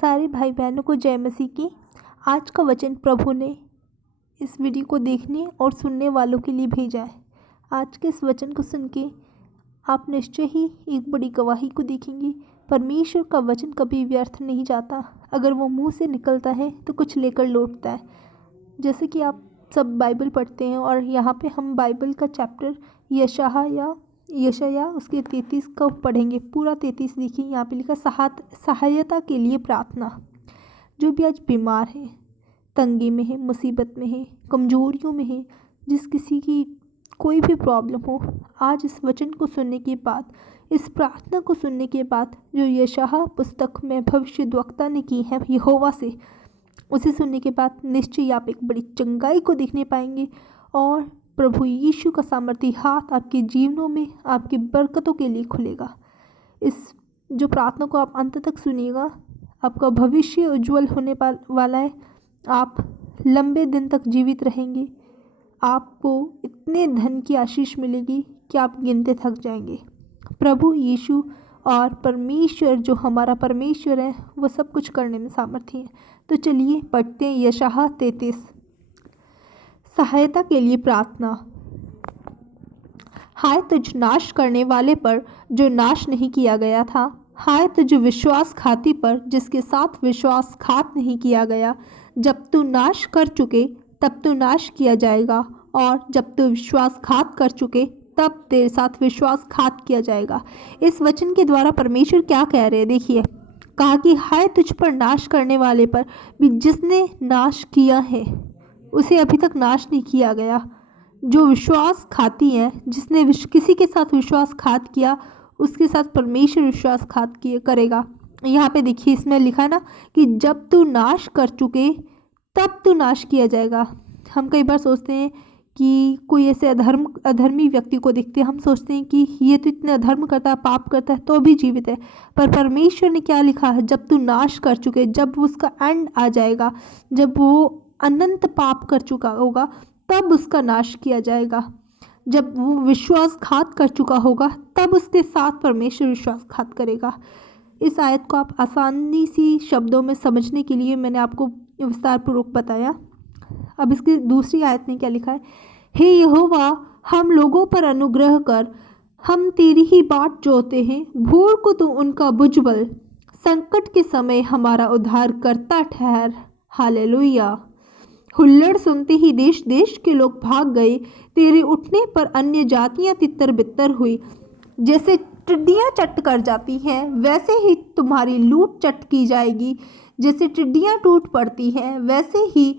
सारे भाई बहनों को जय मसीह की। आज का वचन प्रभु ने इस वीडियो को देखने और सुनने वालों के लिए भेजा है। आज के इस वचन को सुन के आप निश्चय ही एक बड़ी गवाही को देखेंगे। परमेश्वर का वचन कभी व्यर्थ नहीं जाता। अगर वो मुंह से निकलता है तो कुछ लेकर लौटता है। जैसे कि आप सब बाइबल पढ़ते हैं और यहाँ पे हम बाइबल का चैप्टर यशायाह उसके 33 का पढ़ेंगे। पूरा 33 देखिए, यहाँ पे लिखा सहायता के लिए प्रार्थना। जो भी आज बीमार है, तंगी में है, मुसीबत में है, कमजोरियों में है, जिस किसी की कोई भी प्रॉब्लम हो, आज इस वचन को सुनने के बाद, इस प्रार्थना को सुनने के बाद जो यशायाह पुस्तक में भविष्यद्वक्ता ने की है यहोवा से, उसे सुनने के बाद निश्चय आप एक बड़ी चंगाई को देखने पाएंगे और प्रभु यीशु का सामर्थी हाथ आपके जीवनों में आपकी बरकतों के लिए खुलेगा। इस जो प्रार्थना को आप अंत तक सुनिएगा, आपका भविष्य उज्जवल होने वाला है। आप लंबे दिन तक जीवित रहेंगे। आपको इतने धन की आशीष मिलेगी कि आप गिनते थक जाएंगे। प्रभु यीशु और परमेश्वर जो हमारा परमेश्वर है वो सब कुछ करने में सामर्थ्य है। तो चलिए पढ़ते हैं यशायाह 33। सहायता के लिए प्रार्थना। हाय तुझ नाश करने वाले पर जो नाश नहीं किया गया था, हाय तुझ विश्वासघाती पर जिसके साथ विश्वासघात नहीं किया गया। जब तू नाश कर चुके तब तू नाश किया जाएगा, और जब तू विश्वासघात कर चुके तब तेरे साथ विश्वासघात किया जाएगा। इस वचन के द्वारा परमेश्वर क्या कह रहे हैं, देखिए। कहा कि हाय तुझ पर नाश करने वाले पर भी जिसने नाश किया है उसे अभी तक नाश नहीं किया गया। जो विश्वासघाती है, जिसने किसी के साथ विश्वासघात किया उसके साथ परमेश्वर विश्वासघात करेगा। यहाँ पे देखिए इसमें लिखा है ना कि जब तू नाश कर चुके तब तू नाश किया जाएगा। हम कई बार सोचते हैं कि कोई ऐसे अधर्मी व्यक्ति को देखते हैं, हम सोचते हैं कि ये तो इतने अधर्म करता है, पाप करता है तो भी जीवित है। पर परमेश्वर ने क्या लिखा है, जब तू नाश कर चुके, जब उसका एंड आ जाएगा, जब वो अनंत पाप कर चुका होगा तब उसका नाश किया जाएगा। जब वो विश्वासघात कर चुका होगा तब उसके साथ परमेश्वर विश्वासघात करेगा। इस आयत को आप आसानी सी शब्दों में समझने के लिए मैंने आपको विस्तार पूर्वक बताया। अब इसकी दूसरी आयत में क्या लिखा है, हे यहोवा हम लोगों पर अनुग्रह कर, हम तेरी ही बाट जोते हैं। भूर को तू उनका भुजबल, संकट के समय हमारा उद्धार करता ठहर। हालेलुया। हुल्लड़ सुनते ही देश देश के लोग भाग गए। तेरे उठने पर अन्य जातियां तितर बितर हुई। जैसे टिड्डियां चट कर जाती हैं वैसे ही तुम्हारी लूट चट की जाएगी। जैसे टिड्डियां टूट पड़ती हैं वैसे ही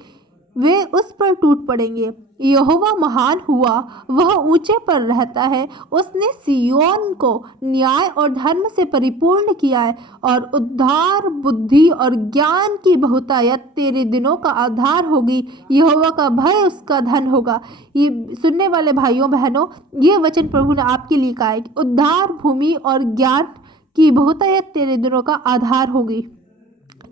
वे उस पर टूट पड़ेंगे। यहोवा महान हुआ, वह ऊंचे पर रहता है। उसने सिय्योन को न्याय और धर्म से परिपूर्ण किया है, और उद्धार, बुद्धि और ज्ञान की बहुतायत तेरे दिनों का आधार होगी। यहोवा का भय उसका धन होगा। ये सुनने वाले भाइयों बहनों, ये वचन प्रभु ने आपके लिए कहा है कि उद्धार, भूमि और ज्ञान की बहुतायत तेरे दिनों का आधार होगी।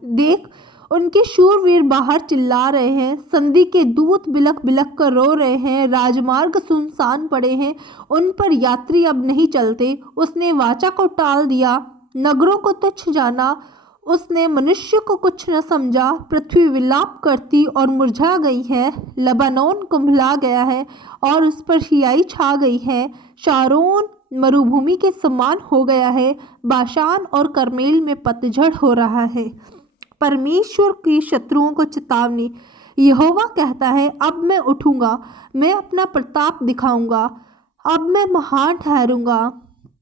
देख, उनके शूरवीर बाहर चिल्ला रहे हैं, संधि के दूत बिलख बिलख कर रो रहे हैं। राजमार्ग सुनसान पड़े हैं, उन पर यात्री अब नहीं चलते। उसने वाचा को टाल दिया, नगरों को तुच्छ जाना। उसने मनुष्य को कुछ न समझा। पृथ्वी विलाप करती और मुरझा गई है। लबानोन कुम्भला गया है और उस पर हियाई छा गई है। शारोन मरुभूमि के समान हो गया है। बाशान और करमेल में पतझड़ हो रहा है। परमेश्वर की शत्रुओं को चेतावनी। यहोवा कहता है, अब मैं उठूंगा, मैं अपना प्रताप दिखाऊंगा, अब मैं महान ठहरूंगा।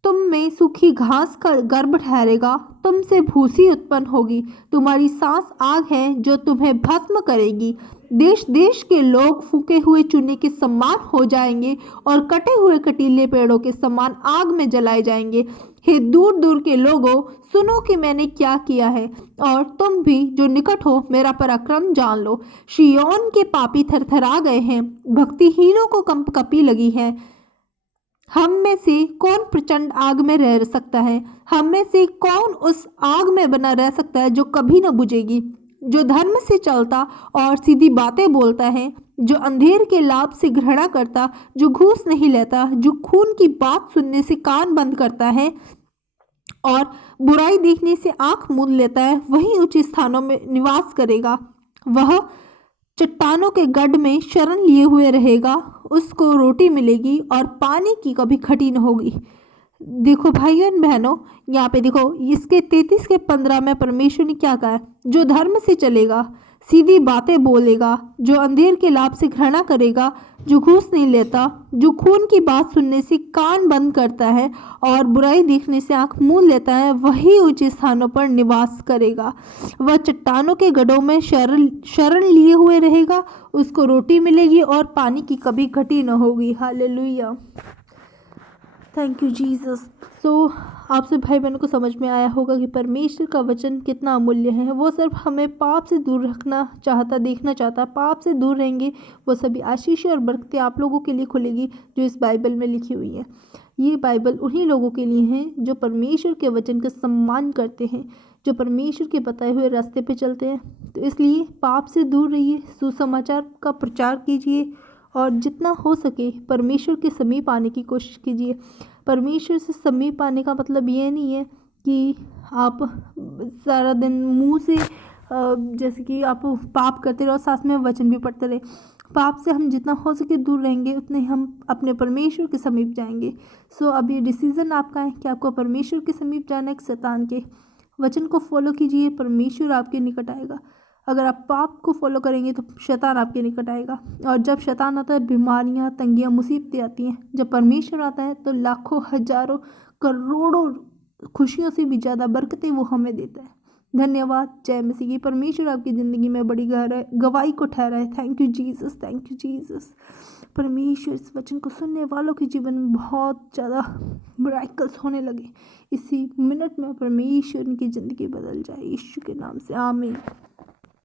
तुम में सूखी घास का गर्भ ठहरेगा, तुमसे भूसी उत्पन्न होगी। तुम्हारी सांस आग है जो तुम्हें भस्म करेगी। देश देश के लोग फूके हुए चूने के समान हो जाएंगे और कटे हुए कटीले पेड़ों के समान आग में जलाए जाएंगे। हे दूर दूर के लोगों, सुनो कि मैंने क्या किया है, और तुम भी जो निकट हो मेरा पराक्रम जान लो। शिय्योन के पापी थरथरा गए हैं, भक्तिहीनों को कंपकपी लगी है। हम में से कौन प्रचंड आग में रह सकता है? हम में से कौन उस आग में बना रह सकता है जो कभी न बुझेगी? जो धर्म से चलता और सीधी बातें बोलता है, जो अंधेर के लाभ से घृणा करता, जो घूस नहीं लेता, जो खून की बात सुनने से कान बंद करता है और बुराई देखने से आंख मूंद लेता है वही ऊंचे स्थानों में निवास करेगा। वह चट्टानों के गढ़ में शरण लिए हुए रहेगा, उसको रोटी मिलेगी और पानी की कभी खटी न होगी। देखो भाइयों एंड बहनों, यहाँ पे देखो इसके 33 के 15 में परमेश्वर ने क्या कहा है, जो धर्म से चलेगा, सीधी बातें बोलेगा, जो अंधेर के लाभ से घृणा करेगा, जो घूस नहीं लेता, जो खून की बात सुनने से कान बंद करता है और बुराई देखने से आंख मूंद लेता है, वही ऊंचे स्थानों पर निवास करेगा। वह चट्टानों के गड्ढों में शरण लिए हुए रहेगा, उसको रोटी मिलेगी और पानी की कभी घटी न होगी। Hallelujah, thank you Jesus. So आपसे भाई बहनों को समझ में आया होगा कि परमेश्वर का वचन कितना अमूल्य है। वो सिर्फ हमें पाप से दूर रखना चाहता, देखना चाहता। पाप से दूर रहेंगे वो सभी आशीष और बरकतें आप लोगों के लिए खुलेगी जो इस बाइबल में लिखी हुई है। ये बाइबल उन्हीं लोगों के लिए है जो परमेश्वर के वचन का सम्मान करते हैं, जो परमेश्वर के बताए हुए रास्ते पे चलते हैं। तो इसलिए पाप से दूर रहिए, सुसमाचार का प्रचार कीजिए और जितना हो सके परमेश्वर के समीप आने की कोशिश कीजिए। परमेश्वर से समीप आने का मतलब ये नहीं है कि आप सारा दिन मुंह से जैसे कि आप पाप करते रहो, साथ में वचन भी पढ़ते रहे। पाप से हम जितना हो सके दूर रहेंगे उतने हम अपने परमेश्वर के समीप जाएंगे। सो अब ये डिसीज़न आपका है कि आपको परमेश्वर के समीप जाना है कि शैतान के। वचन को फॉलो कीजिए, परमेश्वर आपके निकट आएगा। अगर आप पाप को फॉलो करेंगे तो शैतान आपके निकट आएगा, और जब शैतान आता है बीमारियां, तंगियां, मुसीबतें आती हैं। जब परमेश्वर आता है तो लाखों, हजारों, करोड़ों खुशियों से भी ज़्यादा बरकतें वो हमें देता है। धन्यवाद। जय मसीह की। परमेश्वर आपकी ज़िंदगी में बड़ी गवाही को ठहराए। Thank you Jesus, thank you Jesus. परमेश्वर इस वचन को सुनने वालों के जीवन में बहुत ज़्यादा मिरेकल्स होने लगे। इसी मिनट में परमेश्वर की ज़िंदगी बदल जाए, यीशु के नाम से, आमीन।